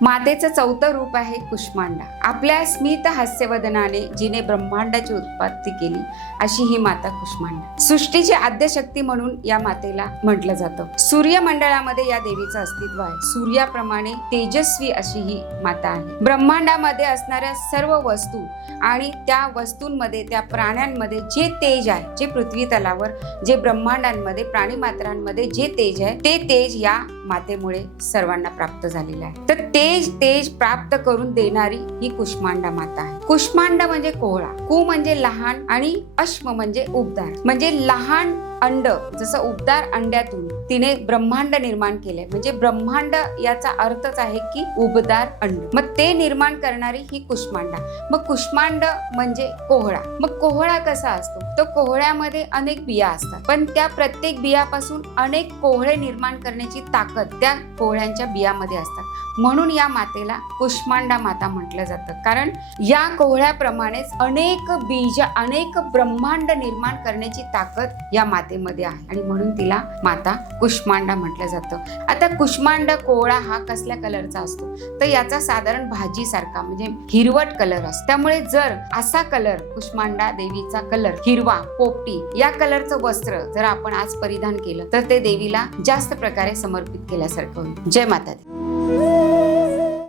मातेचं चौथं रूप आहे कुष्मांडा। आपल्या स्मित हास्यवदनाने जिने ब्रह्मांडाची उत्पत्ती केली अशी ही माता कुष्मांडा। सृष्टीची आद्यशक्ती म्हणून या मातेला म्हटलं जातं। सूर्यमंडळामध्ये या देवीचं अस्तित्व आहे। सूर्याप्रमाणे तेजस्वी अशी ही माता आहे। ब्रह्मांडामध्ये असणाऱ्या सर्व वस्तू आणि त्या वस्तूंमध्ये, त्या प्राण्यांमध्ये जे तेज आहे, जे पृथ्वी तलावर, जे ब्रह्मांडांमध्ये, प्राणी मात्रांमध्ये जे तेज आहे, ते तेज या मातेमुळे सर्वांना प्राप्त झालेलं आहे। तर तेज प्राप्त करून देणारी ही कुष्मांडा माता आहे। कुष्मांडा म्हणजे कोहळा, कु म्हणजे लहान आणि अश्म म्हणजे उबदार, म्हणजे लहान अंड, जसं उबदार अंड्यातून तिने ब्रह्मांड निर्माण केले, म्हणजे ब्रह्मांड याचा अर्थच आहे की उबदार अंड। मग ते निर्माण करणारी ही कुष्मांडा। मग कुष्मांड म्हणजे कोहळा। मग कोहळा कसा असतो? तो कोहळ्यामध्ये अनेक बिया असतात, पण त्या प्रत्येक बियापासून अनेक कोहळे निर्माण करण्याची ताकद त्या कोहळ्यांच्या बियामध्ये असतात, म्हणून या मातेला कुष्मांडा माता म्हटलं जातं। कारण या कोहळ्याप्रमाणेच अनेक बीज, अनेक ब्रह्मांड निर्माण करण्याची ताकद या मातेमध्ये आहे आणि म्हणून तिला माता कुष्मांडा म्हटलं जातं। आता कुष्मांडा कोहळा हा कसल्या कलरचा असतो? तर याचा साधारण भाजीसारखा म्हणजे हिरवट कलर असतो। त्यामुळे जर असा कलर, कुष्मांडा देवीचा कलर हिरवा, पोपटी या कलरचं वस्त्र जर आपण आज परिधान केलं तर ते देवीला जास्त प्रकारे समर्पित केल्यासारखं होईल। जय माता दी।